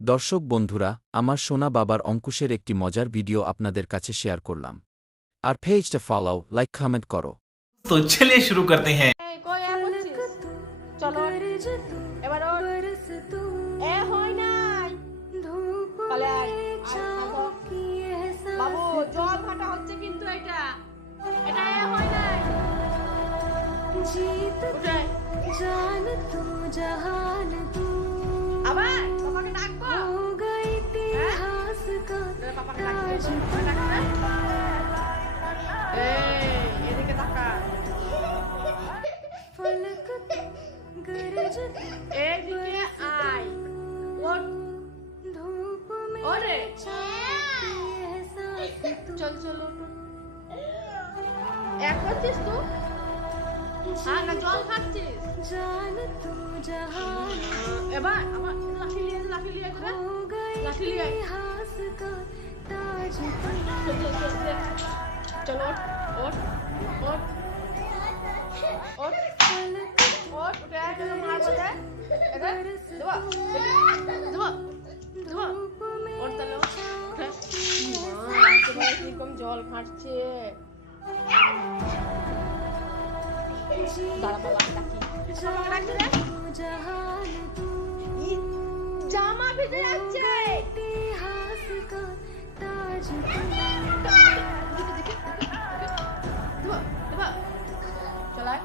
দর্শক বন্ধুরা, আমার সোনা বাবার অঙ্কুশের একটি মজার ভিডিও আপনাদের কাছে শেয়ার করলাম। আর পেজটা ফলো, লাইক, কমেন্ট করো। तो चलिए शुरू करते हैं। এই কই আর করছিস? চলো এবার ওর এ হয় নাই তাহলে আয়, শান্ত। বাবু জল ঘাটা হচ্ছে কিন্তু এটা এটা এ হয় নাই উঠে। আবার পাপাকে ডাকবো হ্যাঁ? পাপাকে ডাকবো। এই এদিকে তাকা এদিকে আয় ওঠ ওরে চল চল ওঠ। এক করছিস তো হ্যাঁ না জল খাচ্ছিস এবার আমার লাঠি লিয়ে করে লাঠি লিয়ে চলো ওঠ ওঠ ওঠ ওঠ উঠে আয় চলো মারবো দে এটা দেবো দেবো দেবো ওঠ তাহলে উঠে কিরকম জল খাচ্ছে দাঁড়া বাবাকে ডাকি বাবাকে ডাকছি রে জামা ভিজে যাচ্ছে দেবো দেবো চল আয়